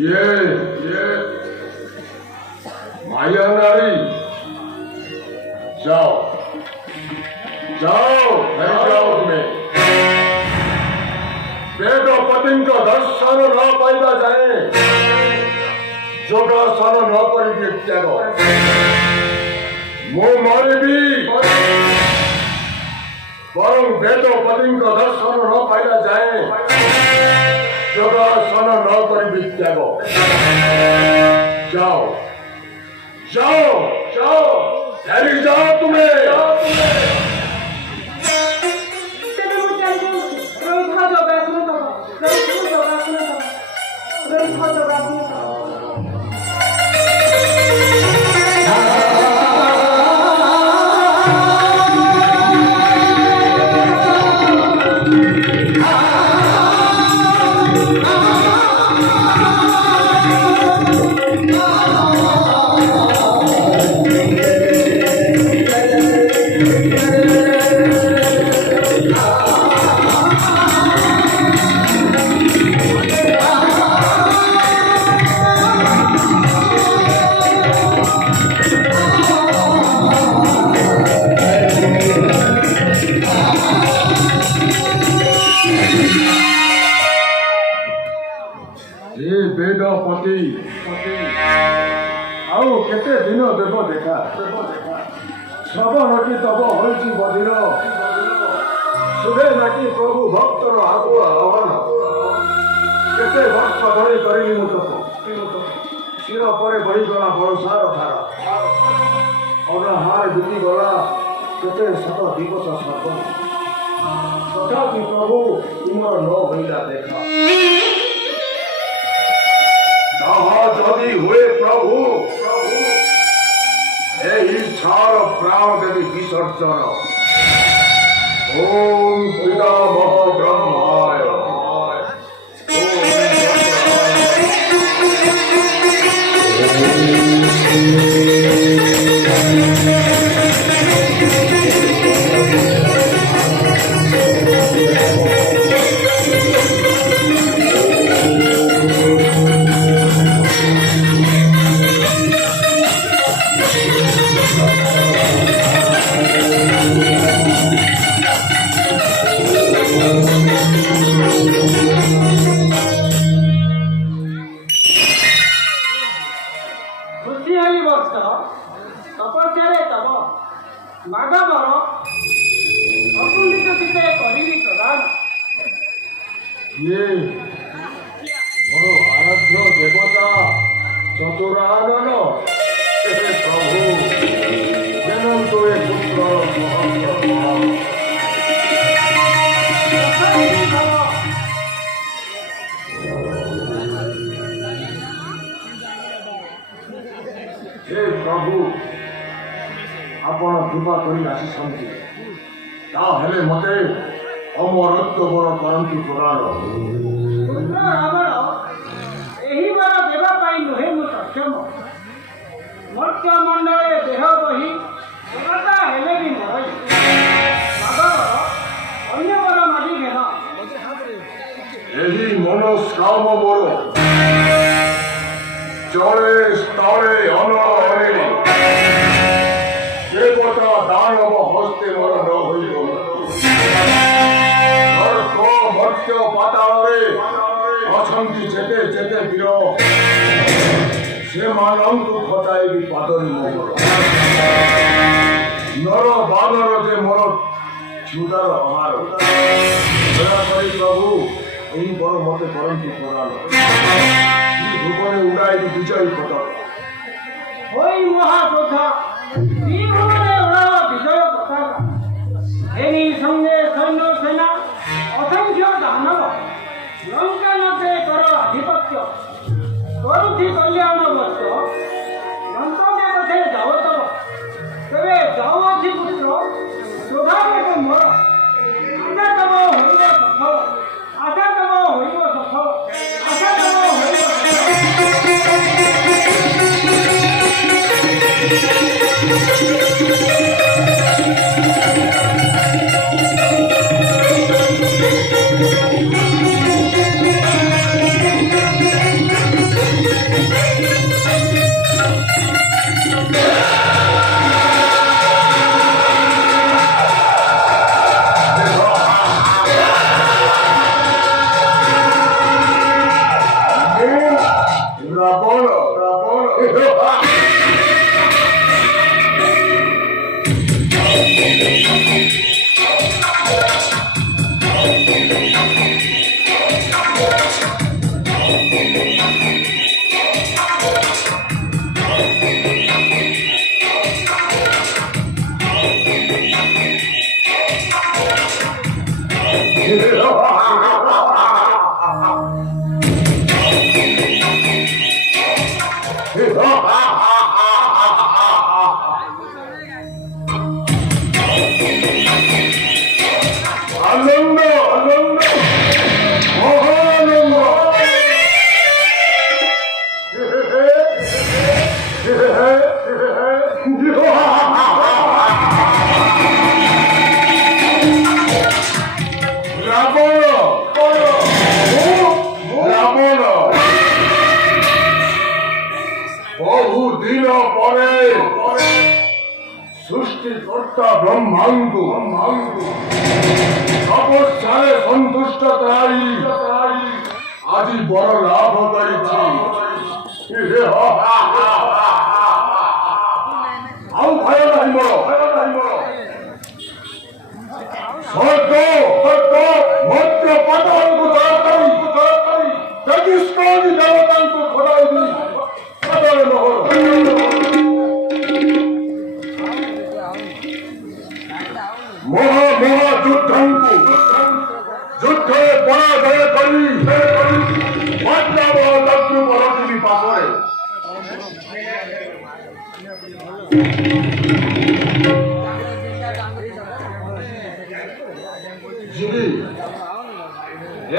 ये माया नारी, जाओ जाओ नहीं जाओ तुम्हें वेद पतिन का दर्शन न पाइबा जाए जोगासन न करी त्याग मो मरिबी बरं वेद पतिन का दर्शन न पाइबा जाए जोगासन न करी त्याग जाओ जाओ जाओ धैर्य जाओ तुम्हें वेदपति आउ केते दिन देव देखा श्रवण की तब होइछि बधिर सुबे नाकी प्रभु भक्तर आगुआ आह्वान केते वर्ष धरी करिली मु तप शिर परे बहिगला बरसार धार अनहार बीती गला केते शत दिवस सर्व तथापि प्रभु तुमर न होइला देखा जदि हुए प्रभु इच्छार प्राण देवी विसर्जन ओम पितामह ब्रह्माय ये बड़ो आराध्य देवता चतुरानन प्रभु जनंतु ए पुत्र हे प्रभु आपण कृपा करी आसी ताहेले मते अमरत्व बर करंतु पुराण पुत्र रावण एही बर देवा पाई नुहे मु सक्षम ମର୍ତ୍ତ୍ୟ ମଣ୍ଡଳେ ଦେହ ବହି ଦେବତା ହେଲେ ବି ମରଇ ସାଗର ଅନ୍ୟବର ମାଡ଼ି ଘେନ ଏହି ମନସ୍କାମ ମୋର ଜଳେ ସ୍ଥଳେ ଅନଳରେ ଦେବତା ଦାନବ ହସ୍ତେ ମୋର ନ ହୋଇବ ନର୍କ ମର୍ତ୍ତ୍ୟ ପାତାଳରେ ଅଛନ୍ତି ଯେତେ ଯେତେ ବୀର ସେମାନଙ୍କୁ ଖଟାଇବି ପାଦରେ ମୋର ନର ବାନର ଯେ ମୋର କ୍ଷୁଦାର ଆହାର ଦୟାକରି ପ୍ରଭୁ ଏହି ବର ମତେ କରନ୍ତୁ ପ୍ରଦାନ ଭୁବନେ ଉଡ଼ାଇବି ବିଜୟୀ ପତାକା ହୋଇ ମହାଯୋଦ୍ଧା ତ୍ରିଭୁବନେ ଉଡ଼ାଅ ବିଜୟ ପତାକା ଏନି ସଙ୍ଗେ ସୈନ୍ୟ ସେନା ଅସଂଖ୍ୟ ଦାନବ ଲଙ୍କା ନଦେ କର ଆଧିପତ୍ୟ କରୁଛି କଲ୍ୟାଣ ବର୍ଷ ମନ୍ତବ୍ୟ ପଥେ ଯାଅ ତବ ତେବେ ଯାଉଅଛି ପୁତ୍ର ସ୍ୱଭାବକ ମୋର ଆଶା ତବ ହୋଇବ ସଫଳ ଆଶା ତବ ହୋଇବ ସଫଳ ଆଶା ତବ ହୋଇବ আনন্দ আনন্দ মহানন্দ রাবণ রাবণ বহু দিন পরে সৃষ্টিকর্তা ব্রহ্মাঙ্গ তপস্যারে সন্তুষ্ট তাই আজি বড় লাভ করেছি ଆଉ ଭୟ ନାହିଁ ମୋର ସ୍ୱର୍ଗ ମର୍ତ୍ତ୍ୟ ପାତାଳକୁ ଦୟା କରି ତେଜସ୍କରି ଦେବତାଙ୍କୁ ଖୋଲାଇବି ପାଦରେ ମୋହର ଯୁଦ୍ଧଙ୍କୁ ଯୁଦ୍ଧରେ ପରାଜୟ କରି ପାଣ୍ଡବ ଲକ୍ଷ୍ମୀ ପରଥିବି ପାଶରେ ଯିବି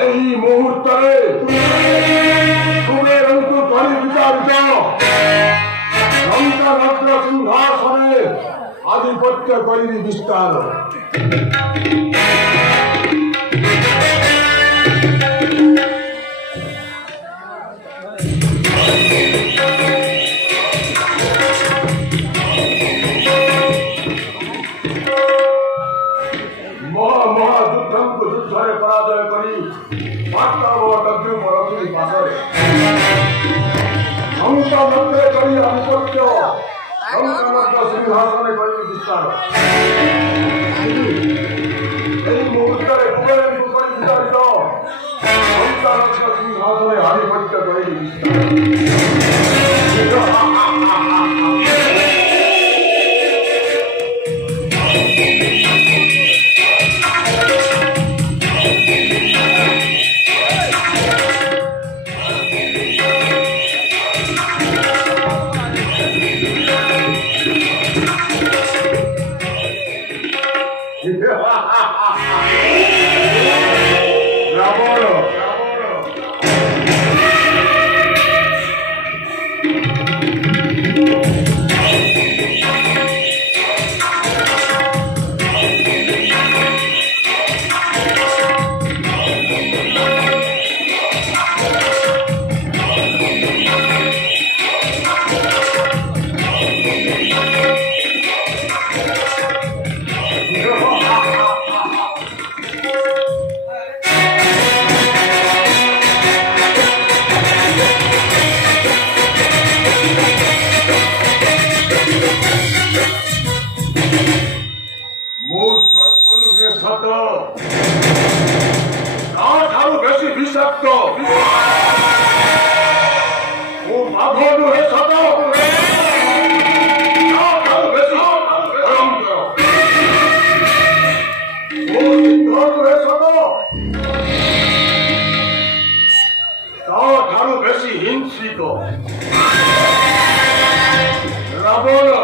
ଏହି ମୁହୂର୍ତ୍ତରେ କୁବେରଙ୍କୁ ଧରି ବିଚାରିତ ଲଙ୍କାରତ୍ନ ସିଂହାସନରେ ଆଧିପତ୍ୟ କରିବି ବିସ୍ତାର ମହାଯୁଦ୍ଧଙ୍କୁ ଯୁଦ୍ଧରେ ପରାଜୟ କରି ପାଣ୍ଡବ ଲକ୍ଷ୍ମୀ ପରଥିବି ପାଶରେ ଲଙ୍କା ମଧ୍ୟରେ କରି ଆଧିପତ୍ୟ ଲଙ୍କାରତ୍ନ ସିଂହାସନରେ କରିବି ବିସ୍ତାର ଏହି ମୁହୂର୍ତ୍ତରେ କୁବେରଙ୍କୁ କରି ବିଚାରିତ ଲଙ୍କାରତ୍ନ ସିଂହାସନରେ ଆଧିପତ୍ୟ କରିବି ବିସ୍ତାର রাবণ 라보드 회사도 나가는 것이 그런데요. 모든 회사도 나가는 것이 인치도 라보드